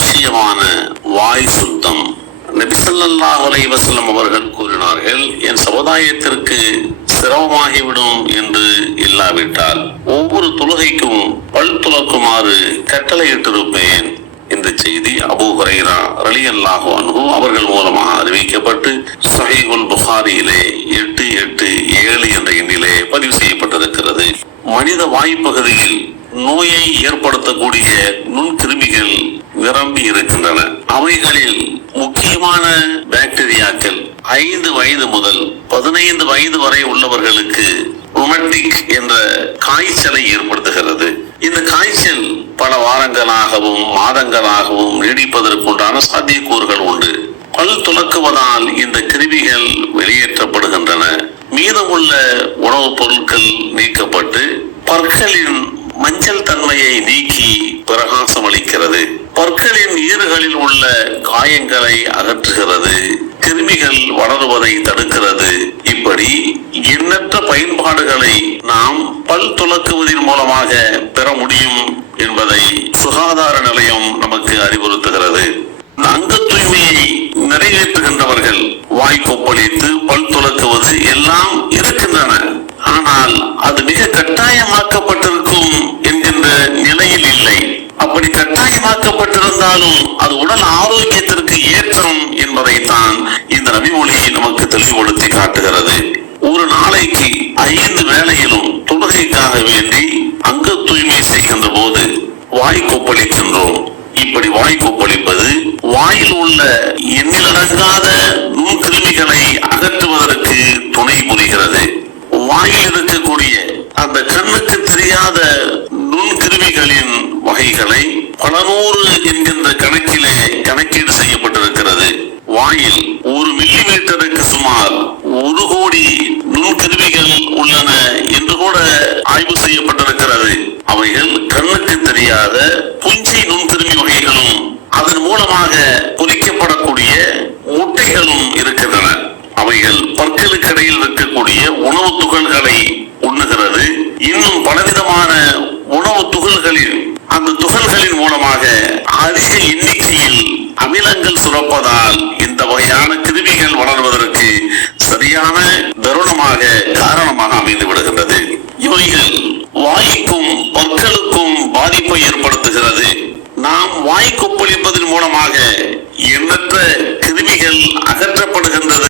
அவசியமான வாய் சுத்தம். நபிசல்லாஹ் அலைவசல்லம் அவர்கள் கூறினார்கள் என் சமுதாயத்திற்கு சிரமமாகிவிடும் என்று இல்லாவிட்டால் ஒவ்வொரு தொழுகைக்கும் பல் துளக்குமாறு கட்டளையிட்டிருப்பேன் இந்த செய்தி அபூ ஹுரைரா ரலியல்லாஹு அன்ஹு அவர்கள் மூலமாக அறிவிக்கப்பட்டு சஹிகுல் புகாரியிலே எட்டு எட்டு ஏழு என்ற எண்ணிலே பதிவு செய்யப்பட்டிருக்கிறது. மனித வாய்ப்பகுதியில் நோயை ஏற்படுத்தக்கூடிய நுண்கிருமிகள் நிரம்பி இருக்கின்றன. அவைகளில் முக்கியமான பாக்டீரியாக்கள் ஐந்து வயது முதல் பதினைந்து வயது வரை உள்ளவர்களுக்கு ரொமட்டிக் என்ற காய்ச்சலை ஏற்படுத்துகிறது. இந்த காய்ச்சல் பல வாரங்களாகவும் மாதங்களாகவும் நீடிப்பதற்குண்டான சாத்தியக்கூறுகள் உண்டு. பல் துலக்குவதால் இந்த கிருமிகள் வெளியேற்றப்படுகின்றன. மீதமுள்ள உணவுப் பொருட்கள் நீக்கப்பட்டு பற்களின் மஞ்சள் தன்மையை நீக்கி பிரகாசம் அளிக்கிறது. பற்களின் ஈறுகளில் உள்ள காயங்களை அகற்றுகிறது. கிருமிகள் வளருவதை தடுக்கிறது. இப்படி எண்ணற்ற பயன்பாடுகளை நாம் பல் துளக்குவதன் மூலமாக பெற முடியும் என்பதை சுகாதார நிலையம் இருந்தாலும் அது உடல் ஆரோக்கியத்திற்கு ஏற்றம் என்பதைத்தான் இந்த ரவி நபிமொழி நமக்கு தெளிவுபடுத்தி காட்டுகிறது. ஒரு நாளைக்கு ஐந்து வேளையிலும் தொழுகைக்காக வேண்டி அங்க தூய்மை செய்கின்ற போது வாய் கொப்பளிக்கின்றோம். இப்படி வாய் கொப்பளிப்பது வாயில் உள்ள எண்ணிலடங்காத நுண்கிருமிகளை அகற்றுவதற்கு துணை புரிகிறது. வாயில் இருக்கக்கூடிய அந்த கண்ணுக்கு தெரியாத நுண்கிருமிகளின் வகைகளை பல நூறு வாயில் ஒரு மில்லி மீட்டருக்கு சுமார் ஒரு கோடி நுண்கிருமிகள் உள்ளன என்று கூட ஆய்வு செய்யப்பட்டிருக்கிறது. அவைகள் கண்ணுக்கு தெரியாத புஞ்சை நுண்கிருமி வகைகளும் அதன் மூலமாக பொறிக்கப்படக்கூடிய முட்டைகளும் இருக்கின்றன. அவைகள் பற்களுக்கு இடையில் இருக்கக்கூடிய உணவு துகள்களை உண்ணுகிறது. இன்னும் பலவிதமான உணவு துகள்களில் அந்த துகள்களின் மூலமாக அதிக எண்ணிக்கையில் அமிலங்கள் சுரப்பதால் கொப்பளிப்பதன் மூலமாக எண்ணற்ற கிருமிகள் அகற்றப்படுகின்றது.